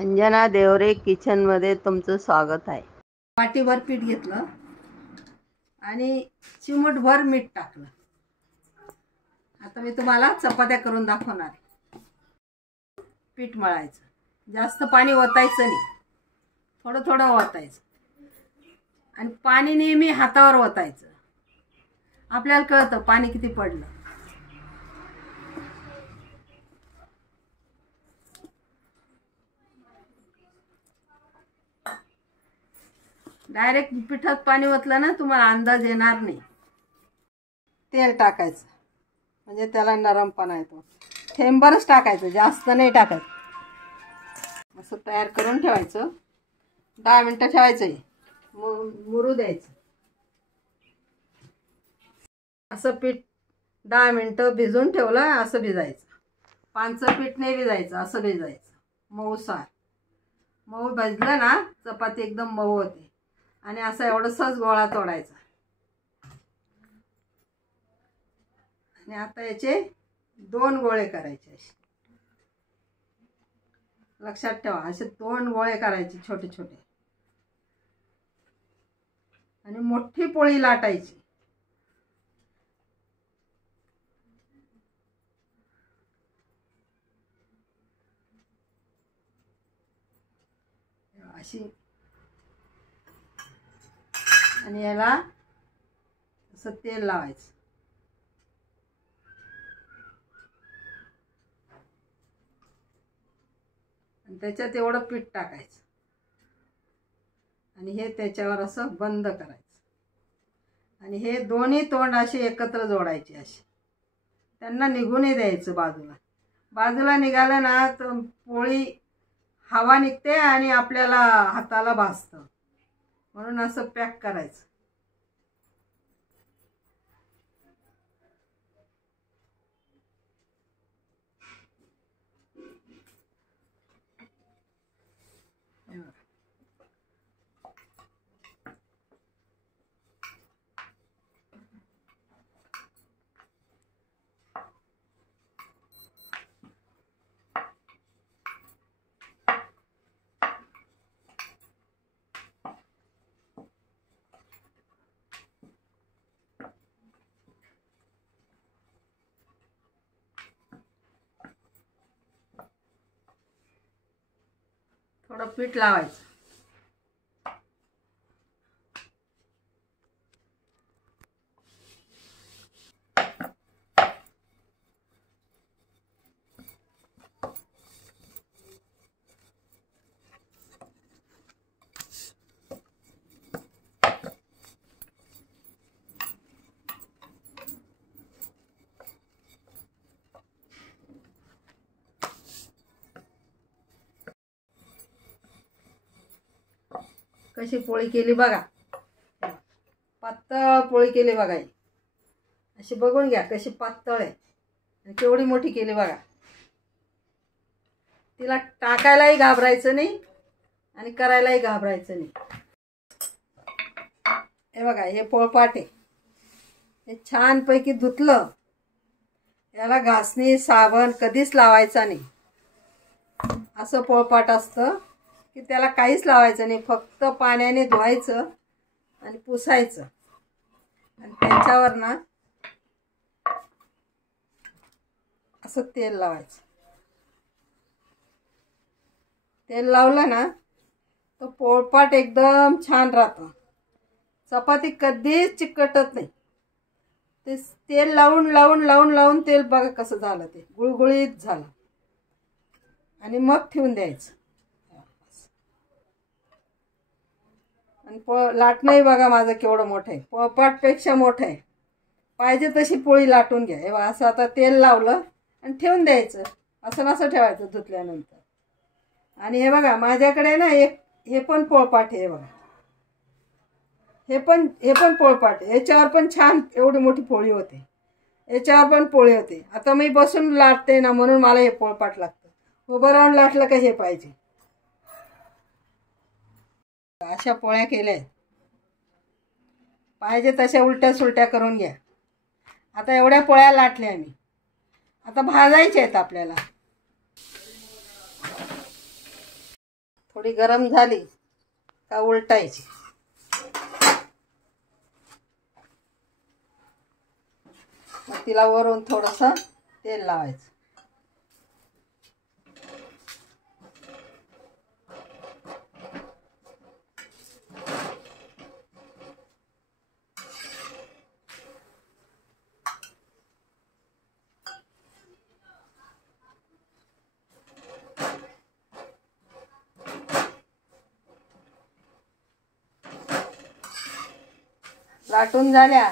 अंजना देवरे किचनमध्ये तुमचं स्वागत आहे। वाटीभर पीठ घेतलं आणि चिमूटभर मीठ टाकलं। आता मी तुम्हाला चपात्या करून दाखवणार आहे। पीठ मळायचं, जास्त पाणी ओतायचं नाही, थोडं थोडं ओतायचं आणि पाणी नेहमी हातावर ओतायचं। आपल्याला कळतं पाणी किती पडलं। डायरेक्ट पिठात पाणी ओतलं ना तुम्हाला अंदाज येणार नाही। तेल टाकायचं म्हणजे त्याला नरमपणा येतो। थेंबरच टाकायचं, जास्त नाही टाकायचं। असं तयार करून ठेवायचं, 10 मिनिटं ठेवायचं, मुरू द्यायचं। असं पीठ 10 मिनिटं भिजून ठेवलं, असं भिजायचं। पांचं पीठ नाही भिजायचं, असं भिजायचं मऊसार। मऊ भिजलं ना चपाती एकदम मऊ होते। आणि असा एवढासाच गोळा तोडायचा आणि आता याचे 2 गोळे करायचे। असे लक्षात ठेवा, असे 2 गोळे करायचे छोटे छोटे आणि मोठी पोळी लाटायची। अशी आणि याला असं तेल लावायचं आणि त्याच्यात एवढं पीठ टाकायचं आणि हे त्याच्यावर असं बंद करायचं आणि हे दोन्ही तोंड असे एकत्र जोडायचे। असे त्यांना निघूनही द्यायचं। बाजूला निघालं ना तर पोळी हवा निघते आणि आपल्याला हाताला भाजतं, म्हणून असं पॅक करायचं। थोडं पीठ लावायचं, कशी पोळी केली बघा। पातळ पोळी केली बघा। अशी बघून घ्या कशी पातळ आहे आणि केवढी मोठी केली बघा। तिला टाकायलाही घाबरायचं नाही आणि करायलाही घाबरायचं नाही। हे बघा, हे पोळपाट आहे। हे छानपैकी धुतलं, याला घासणी साबण कधीच लावायचा नाही। असं पोळपाट असतं की त्याला काहीच लावायचं नाही, फक्त पाण्याने धुवायचं आणि पुसायचं आणि त्याच्यावर ना असं तेल लावायचं। तेल लावलं ना तो पोळपाट एकदम छान राहतो। चपाती कधीच चिकटत नाही। ते तेल लावून लावून लावून लावून तेल बघा कसं झालं, ते गुळगुळीत झालं आणि मग ठेवून द्यायचं। आणि लाटणंही बघा माझं केवढं मोठं आहे, पोळपाटपेक्षा मोठं आहे। पाहिजे तशी पोळी लाटून घ्या। हे असं आता तेल लावलं आणि ठेवून द्यायचं, असं नसं ठेवायचं धुतल्यानंतर। आणि हे बघा माझ्याकडे ना हे पण पोळपाट आहे बघा। हे पण पोळपाट आहे, याच्यावर पण छान एवढी मोठी पोळी होते, याच्यावर पण पोळी होते। आता मी बसून लाटते ना, म्हणून मला हे पोळपाट लागतं। उभं राहून लाटलं का हे पाहिजे। अशा पोळ्या केल्या, पाहिजे तशा उलट्या सुलट्या करून घ्या। आता एवढ्या पोळ्या लाटल्या मी, आता भाजायच्या आहेत आपल्याला। थोडी गरम झाली का उलटायची. मग तिला वरून थोडंसं तेल लावायचं. लाटून झाल्या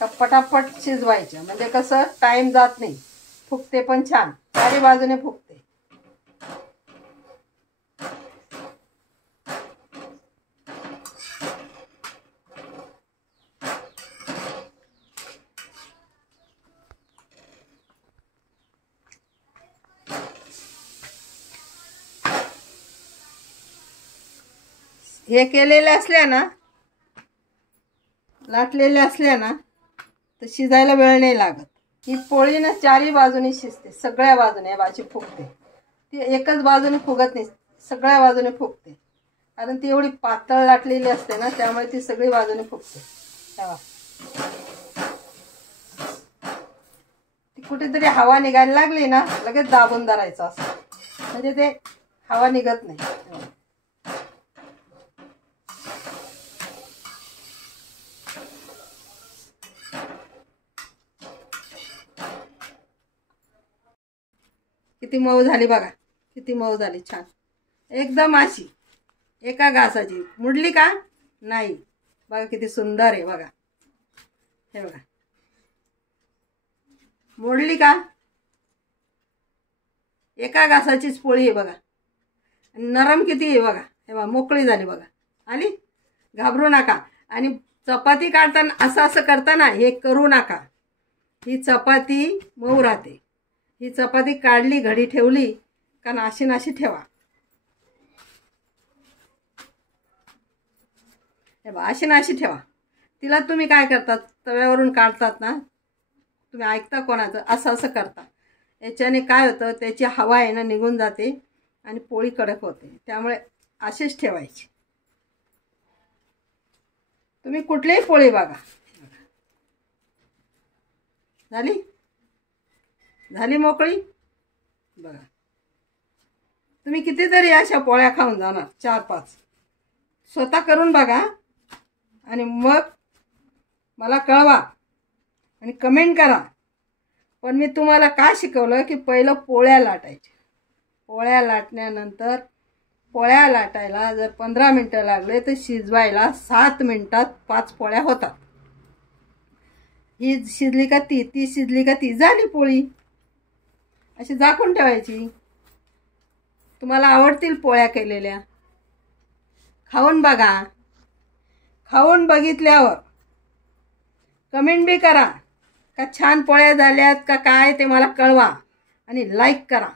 का पटापट शिजवायच्या, म्हणजे कसं टाइम जात नाही, फुगते पण छान, चारी बाजूने फुगते. हे केलेले असल्या ना, लाटलेले असल्या ना, तर शिजायला वेळ नाही लागत. ही पोळी ना चारी बाजूने शिजते, सगळ्या बाजूने बाजू फुगते. ती एकच बाजूने फुगत नाही, सगळ्या बाजूने फुगते, कारण ती एवढी पातळ लाटलेली असते ना, त्यामुळे ती सगळी बाजूने फुगते. तेव्हा ती कुठेतरी हवा निघायला लागली ना, लगेच दाबून धरायचं असं, म्हणजे ते हवा निघत नाही. किती मऊ झाली बघा, किती मऊ झाली, छान एकदम. अशी एका घासाची. मुडली का नाही, बघा किती सुंदर आहे बघा. हे बघा, मोडली का, एका घासाचीच पोळी आहे बघा. नरम किती आहे बघा. हे बघा, मोकळी झाली बघा, आली. घाबरू नका. आणि चपाती काढताना असं असं करताना हे करू नका. ही चपाती मऊ राहते. ही चपाती काढली, घडी ठेवली का नाशी नाशी ठेवा. हे बघा, अशी नाशी ठेवा. तिला तुम्ही काय करतात, तव्यावरून काढतात ना, तुम्ही ऐकता कोणाचं, असं असं करता. याच्याने काय होतं, त्याची हवा आहे ना निघून जाते आणि पोळी कडक होते. त्यामुळे अशीच ठेवायची. तुम्ही कुठलीही पोळी बघा. झाली, झाली मोकळी बघा. तुम्ही कितीतरी अशा पोळ्या खाऊन जाणार, 4-5. स्वतः करून बघा आणि मग मला कळवा आणि कमेंट करा. पण मी तुम्हाला काय शिकवलं की पहिलं पोळ्या लाटायच्या. पोळ्या लाटल्यानंतर पोळ्या लाटायला जर 15 मिनटं लागले तर शिजवायला 7 मिनिटात 5 पोळ्या होतात. ही शिजली का ती शिजली का ती, झाली पोळी. अशी झाकून ठेवायची. तुम्हाला आवडतील पोळ्या केलेल्या, खाऊन बघा. खाऊन बघितल्यावर कमेंट बी करा का छान पोळ्या झाल्यात का काय, ते मला कळवा आणि लाईक करा.